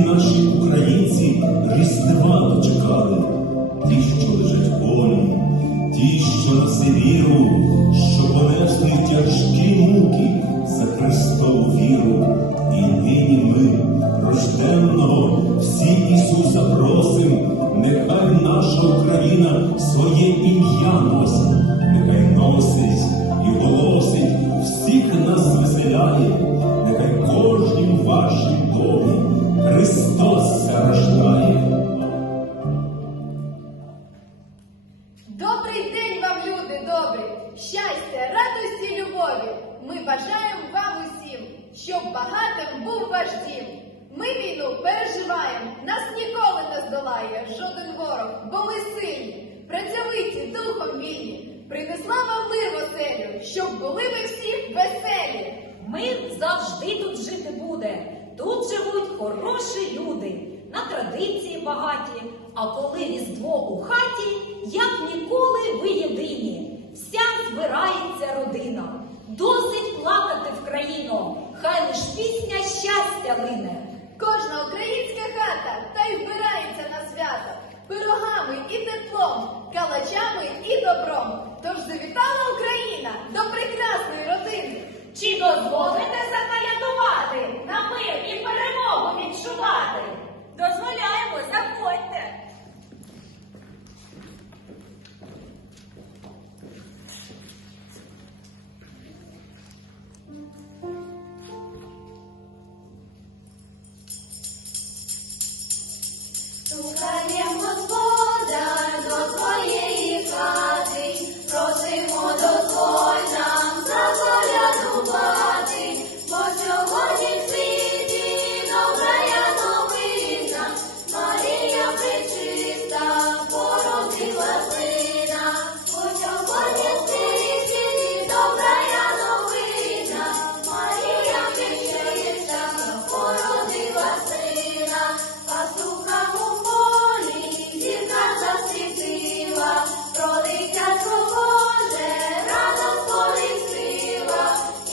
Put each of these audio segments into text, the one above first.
наші українці Різдва дочекали. Ті, що лежать в полі, ті, що на віру, що понесли тяжкі муки за Христову віру. І нині ми, рожденного, всі Ісуса просим, нехай наша Україна своє ім'я носить, нехай носить і голосить, всіх нас звеселяє, бо ми сильні, працьовиті, духом вільні. Принесла вам мир в оселю, щоб були ви всі веселі. Мир завжди тут жити буде. Тут живуть хороші люди, на традиції багаті. А коли різдво у хаті, як ніколи ви єдині. Вся збирається родина. Досить плакати в країну, хай лиш пісня щастя лине. Кожна українська хата та й вбирається на свято пирогами і теплом, калачами і добром. Тож завітала Україна до прекрасної родини. Чи дозволите закалятувати, на мир і перемогу відчувати? Дозволяємо, заходьте.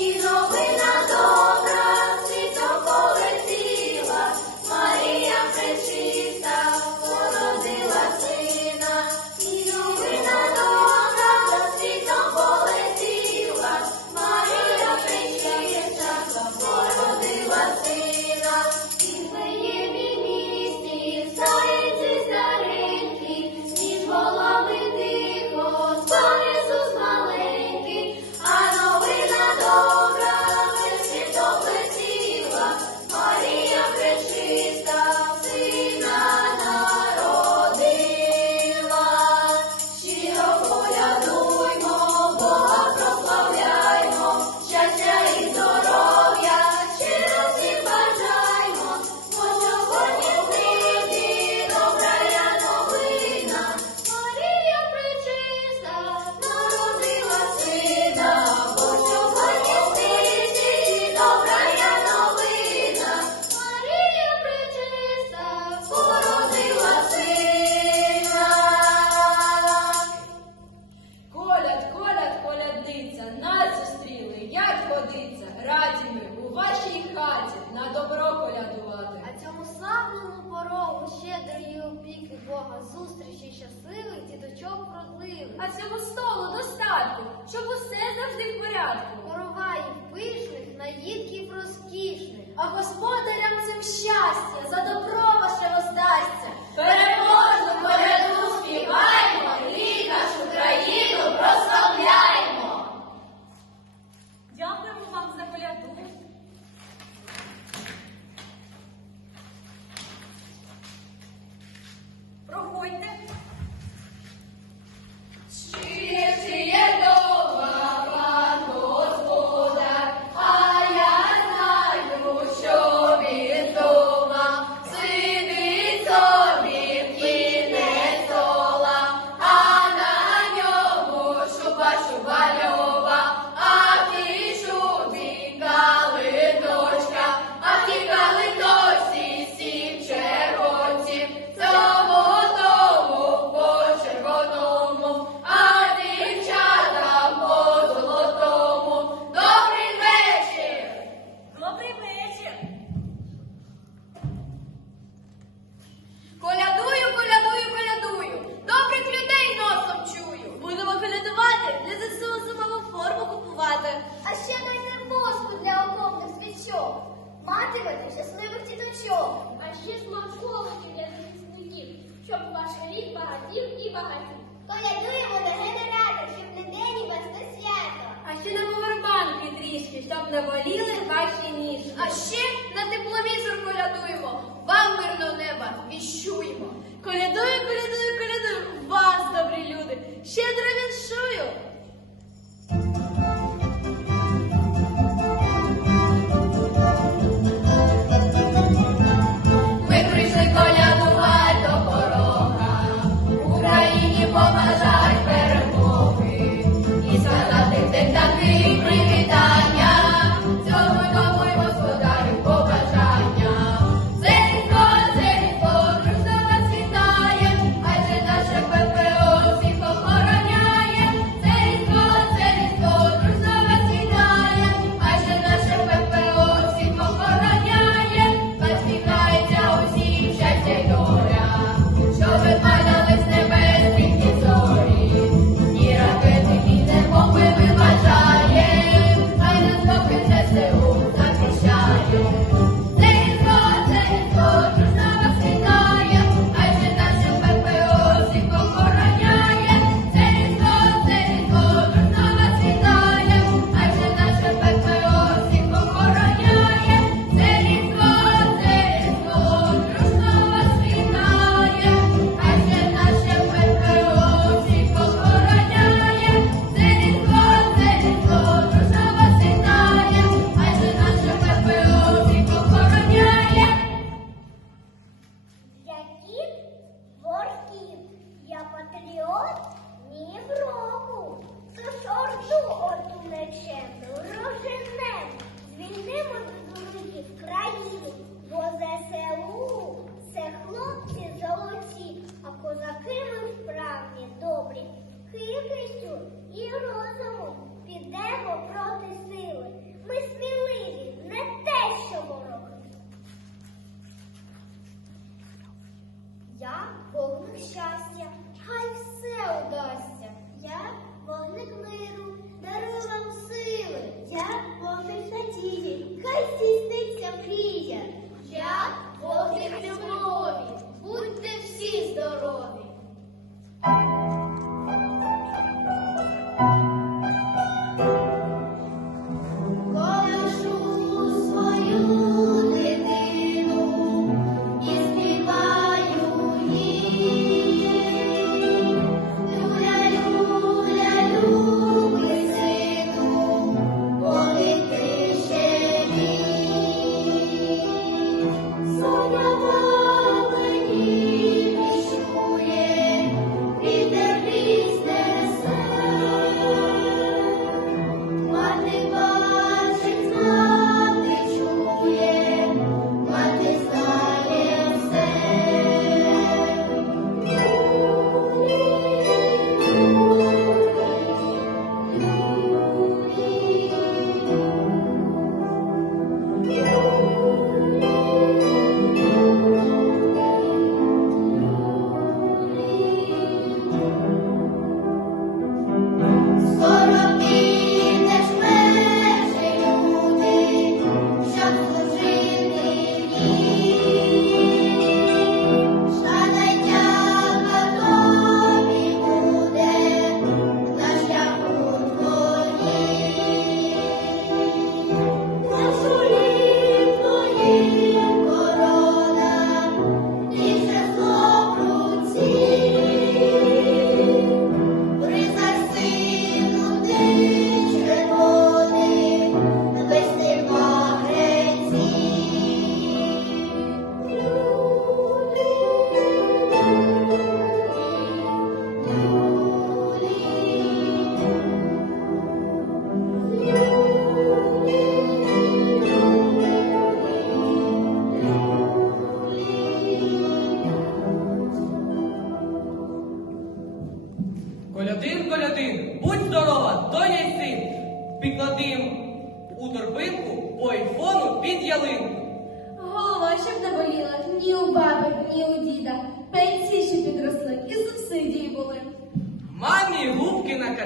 He's діточок. А цього столу достатку, щоб усе завжди в порядку. Короваїв пишних, наїдків розкішних. А господарям цим щастя за добро ваше число школиків для захисників, щоб ваш рік багатів і багатів. Колядуємо до генератор, щоб на день вас на свято. А ще на повербанки трішки, щоб не боліли ваші ніжки. А ще на тепловізор колядуємо, вам мирного неба віщуємо. Колядую, колядую, колядую вас, добрі люди. Щедро віншую!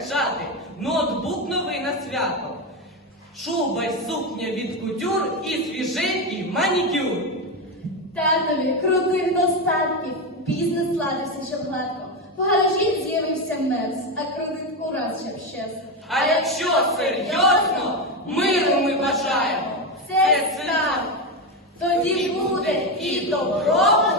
качати, ноутбук новий на свято, шуба й сукня від кутюр і свіженький манікюр. Татові крутих достатків, бізнес ладився щоб гладко. В гаражі з'явився мерз, а кредит ураз ще вщез. А якщо серйозно, миру ми бажаємо. Це свят. Тоді буде і добро.